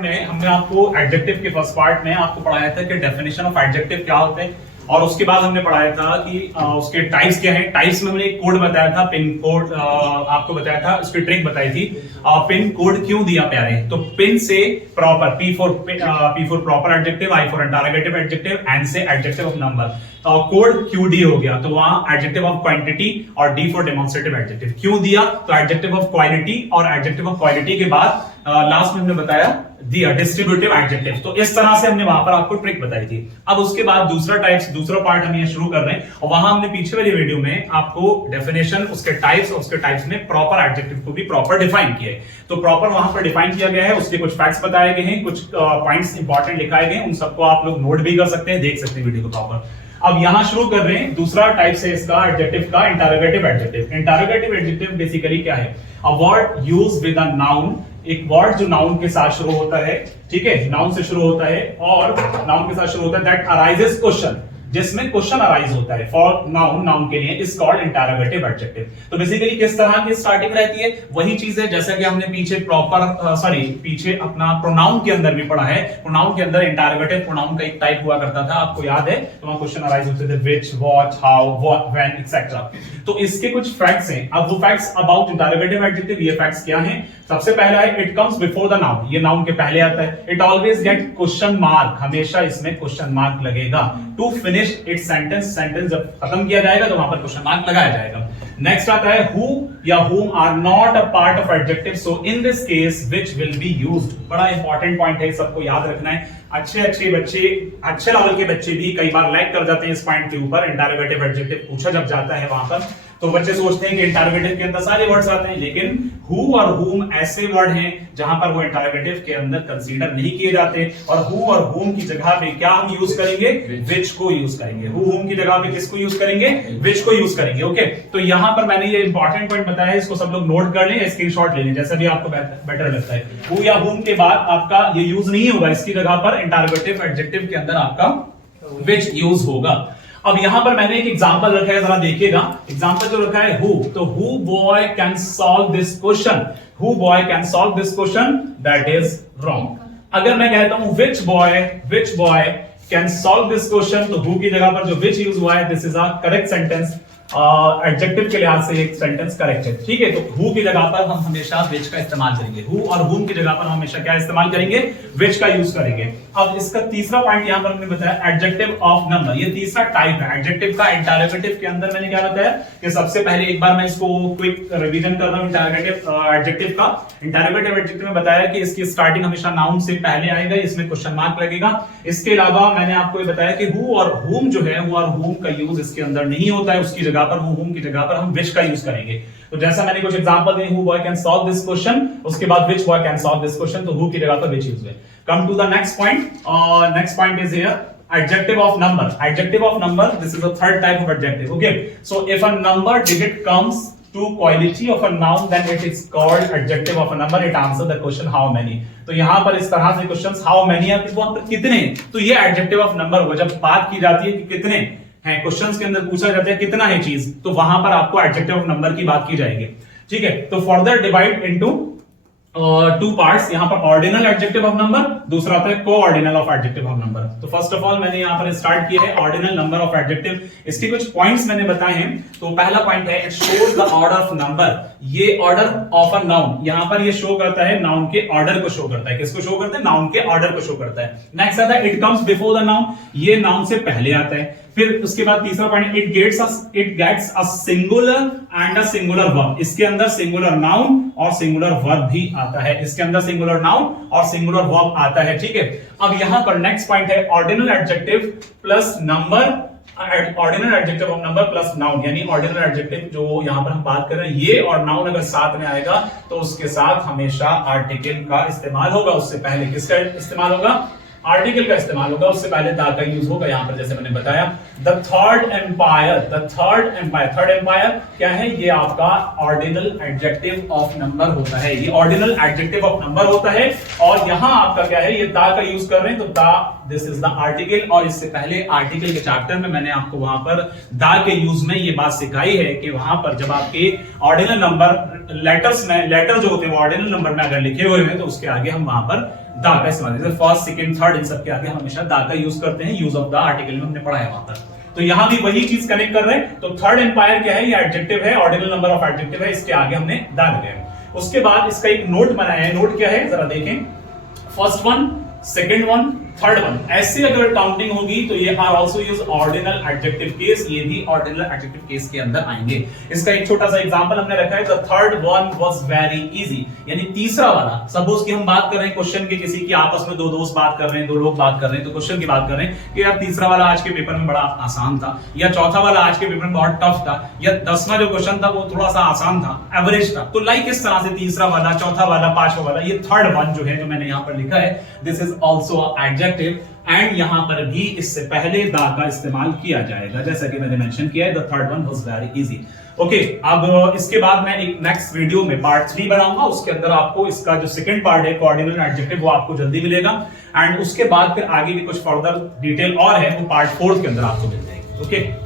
में हमने आपको एडजेक्टिव के फर्स्ट पार्ट में आपको पढ़ाया था कि डेफिनेशन ऑफ एडजेक्टिव क्या होते हैं और उसके बाद हमने पढ़ाया था कि उसके टाइप्स क्या हैं। टाइप्स में हमने एक कोड बताया था, पिन कोड आपको बताया था, उसकी ट्रिक बताई थी। पिन कोड क्यों दिया प्यारे? तो पिन से proper, p for proper adjective, i for interrogative adjective, and से एडजेक्टिव ऑफ नंबर। कोड क्यूडी हो गया तो वहां एडजेक्टिव ऑफ क्वांटिटी और डी फॉर डेमोन्स्ट्रेटिव एडजेक्टिव। क्यों दिया? तो एडजेक्टिव ऑफ क्वालिटी और एडजेक्टिव ऑफ क्वालिटी के बाद लास्ट में हमने बताया दिया डिस्ट्रीब्यूटिव एडजेक्टिव। तो इस तरह से हमने वहां पर आपको ट्रिक बताई थी। अब उसके बाद दूसरा पार्ट हम ये शुरू कर रहे हैं और वहां हमने पीछे वाली वीडियो में आपको डेफिनेशन, उसके टाइप्स में प्रॉपर एडजेक्टिव को भी प्रॉपर डिफाइन किया है। तो प्रॉपर वहां पर डिफाइन किया गया है, उसके कुछ फैक्ट्स बताए गए हैं, कुछ पॉइंट्स इंपॉर्टेंट लिखाए गए, उन सबको आप लोग नोट भी कर सकते हैं, देख सकते हैं वीडियो को प्रॉपर। अब यहां शुरू कर रहे हैं दूसरा टाइप से इसका एडजेक्टिव का, interrogative adjective. Interrogative adjective basically क्या है? A word used with a noun, एक वर्ड जो नाउन के साथ शुरू होता है, ठीक है, नाउन से शुरू होता है और नाउन के साथ शुरू होता है, दैट अराइजेस क्वेश्चन, जिसमें क्वेश्चन अराइज होता है। फॉर नाउन के लिए इज कॉल्ड इंटरोगेटिव एडजेक्टिव। तो बेसिकली किस तरह की स्टार्टिंग रहती है? वही चीज है जैसा कि हमने पीछे अपना प्रोनाउन के अंदर भी पढ़ा है। प्रोनाउन के अंदर इंटरोगेटिव प्रोनाउन का एक टाइप हुआ करता था, आपको याद है? तो वहां क्वेश्चन अराइज होते थे, which, what, how, when, etcetera. तो इसके कुछ फैक्ट्स हैं। अब वो फैक्ट्स अबाउट इंटरोगेटिव एडजेक्टिव, ये फैक्ट्स क्या हैं? सबसे पहला है it comes before the noun, ये नाउन के पहले आता है। It always get question mark, हमेशा इसमें क्वेश्चन मार्क लगेगा। टू फिनिश इट सेंटेंस जब खत्म किया जाएगा तो वहां पर क्वेश्चन मार्क लगाया जाएगा। नेक्स्ट आता है हु या whom are not a part of adjective, so in this case which will be used. बड़ा इंपॉर्टेंट पॉइंट है, सबको याद रखना है। अच्छे लेवल के बच्चे भी कई बार लैग कर जाते हैं इस पॉइंट के ऊपर। इंटरोगेटिव एडजेक्टिव पूछा जब जाता है वहां पर तो बच्चे सोचते हैं कि इंटरोगेटिव के अंदर सारे वर्ड्स आते हैं, लेकिन हु और whom ऐसे वर्ड हैं जहां पर वो इंटरोगेटिव के अंदर कंसीडर नहीं किए जाते। और हु और whom की जगह पे क्या हम यूज करेंगे? विच को यूज करेंगे। हु whom की जगह पे किसको यूज करेंगे? विच को यूज करेंगे। ओके, तो यहां पर मैंने ये इंपॉर्टेंट पॉइंट बताया है, इसको सब लोग नोट कर लें, स्क्रीनशॉट ले लें, जैसा भी आपको बेटर लगता है। हु या whom के बाद आपका ये यूज नहीं होगा, इसकी जगह पर इंटरोगेटिव एडजेक्टिव के अंदर आपका विच यूज होगा। अब यहां पर मैंने एक एग्जांपल रखा है, जरा देखिएगा। एग्जांपल जो रखा है हु, तो who boy can solve this question, who boy can solve this question, that is wrong. अगर मैं कहता हूं which boy can solve this question, तो हु की जगह पर जो विच यूज हुआ है, this is a correct sentence. Adjective के लिहाज से एक सेंटेंस करेक्ट है, ठीक है। तो हु की जगह पर हम हमेशा विच का इस्तेमाल करेंगे। हु और whom की जगह पर हम हमेशा क्या इस्तेमाल करेंगे? विच का यूज करेंगे। अब इसका तीसरा पॉइंट यहां पर हमने बताया एडजेक्टिव ऑफ नंबर, ये तीसरा टाइप है एडजेक्टिव का। इंटरोगेटिव के अंदर मैंने क्या बताया कि सबसे पहले एक बार मैं इसको क्विक रिवीजन कर रहा हूं। इंटरोगेटिव एडजेक्टिव का, इंटरोगेटिव एडजेक्टिव में बताया कि इसकी स्टार्टिंग हमेशा नाउन से पहले आएगा, इसमें क्वेश्चन मार्क लगेगा। इसके अलावा मैंने आपको ये बताया कि हु और whom जो है, हु और whom का यूज इसके अंदर नहीं होता है, उसकी जगह पर whom की जगह पर हम विच का यूज करेंगे। तो जैसा मैंने कुछ एग्जांपल दिए, who boy can solve this question, उसके बाद which boy can solve this question, तो हु की जगह पर विच यूज है। Come to the next point. Next point is here adjective of number. Adjective of number, this is the third type of adjective. Okay, so if a number digit comes to quality of a noun, then it is called adjective of a number. It answer the question how many. तो यहां पर इस तरह से questions how many है, कितने, तो ये adjective of number होगा। जब बात की जाती है कि कितने हैं, क्वेश्चंस के अंदर पूछा जाता है कितना है चीज, तो वहां पर आपको एडजेक्टिव ऑफ नंबर की बात की जाएगी, ठीक है। तो further divide into two parts. यहां पर ऑर्डिनल एडजेक्टिव ऑफ नंबर, दूसरा आता है कोऑर्डिनल ऑफ एडजेक्टिव ऑफ नंबर। तो फर्स्ट ऑफ ऑल मैंने यहां पर स्टार्ट किया है ऑर्डिनल नंबर ऑफ एडजेक्टिव। इसके कुछ पॉइंट्स मैंने बताए हैं। तो पहला पॉइंट है it shows the order of number, ये ऑर्डर ऑफ अ नाउन, यहां पर ये शो करता है नाउन के ऑर्डर को शो करता है। किसको शो करता है? नाउन के ऑर्डर को शो करता है। नेक्स्ट आता है it comes before the noun, ये नाउन से पहले आता है। फिर उसके बाद तीसरा point it gets a singular and a singular verb, इसके अंदर सिंगुलर नाउन और सिंगुलर वर्ब भी आता है, इसके अंदर सिंगुलर नाउन और सिंगुलर वर्ब आता है, ठीक है। अब यहां पर नेक्स्ट पॉइंट है ordinal adjective plus number, ordinal adjective of number plus noun, यानी ऑर्डिनल एडजेक्टिव जो यहां पर हम बात कर रहे हैं, ये और नाउन अगर साथ में आएगा तो उसके साथ हमेशा आर्टिकल का इस्तेमाल होगा। उससे पहले किसका इस्तेमाल होगा? आर्टिकल का इस्तेमाल होगा, उससे पहले द का यूज होगा। यहां पर जैसे मैंने बताया द थर्ड एम्पायर क्या है? ये आपका ऑर्डिनल एडजेक्टिव ऑफ नंबर होता है, ये ऑर्डिनल एडजेक्टिव ऑफ नंबर होता है। और यहां आपका क्या है? ये द का यूज कर रहे हैं, तो the, this is the article. और इससे पहले आर्टिकल के चैप्टर में मैंने आपको वहां पर द के यूज में ये बात सिखाई है कि वहां पर जब आपके ऑर्डिनल नंबर लेटर्स में, लेटर जो होते हैं वो ऑर्डिनल नंबर में अगर लिखे हुए हैं, तो उसके आगे हम वहां पर दा का इस्तेमाल, जैसे फर्स्ट सेकंड थर्ड इन सब के आगे हम हमेशा दा का यूज करते हैं, यूज ऑफ द आर्टिकल में हमने पढ़ा है वहां तक। तो यहां भी वही चीज कनेक्ट कर रहे हैं। तो थर्ड एम्पायर क्या है, ये एडजेक्टिव है, ऑर्डिनल नंबर ऑफ एडजेक्टिव है, इसके आगे हमने दा लगाया। उसके बाद इसका एक नोट बनाया है, नोट क्या है जरा देखें, first one, second one, third one, ऐसे अगर काउंटिंग होगी तो ये are also use ordinal adjective case, ये भी ऑर्डिनल एडजेक्टिव केस के अंदर आएंगे। इसका एक छोटा सा एग्जांपल हमने रखा है, the third one was very easy, यानी तीसरा वाला, सपोज कि हम बात कर रहे हैं क्वेश्चन की, किसी की आपस में दो दोस्त बात कर रहे हैं, दो लोग बात कर रहे हैं, तो क्वेश्चन की बात कर रहे हैं कि यार तीसरा वाला आज के पेपर में बड़ा आसान था, या चौथा वाला आज के पेपर में बहुत टफ था, या 10वां जो क्वेश्चन था वो थोड़ा सा आसान था, एवरेज था। तो लाइक इस तरह से तीसरा वाला, चौथा वाला, पांचवा वाला, ये थर्ड वन जो है, जो मैंने यहां पर लिखा है, this is also adjective, and यहां पर भी इससे पहले दा का इस्तेमाल किया जाएगा, जैसा कि मैंने मेंशन किया है, the third one was very easy. Okay, अब इसके बाद मैं एक नेक्स्ट वीडियो में पार्ट 3 बनाऊंगा, उसके अंदर आपको इसका जो सेकंड पार्ट है कोऑर्डिनल एडजेक्टिव, वो आपको जल्दी मिलेगा, एंड उसके बाद फिर आगे भी कुछ फर्दर डिटेल और है, वो पार्ट 4 के अंदर आपको मिल जाएगी। ओके।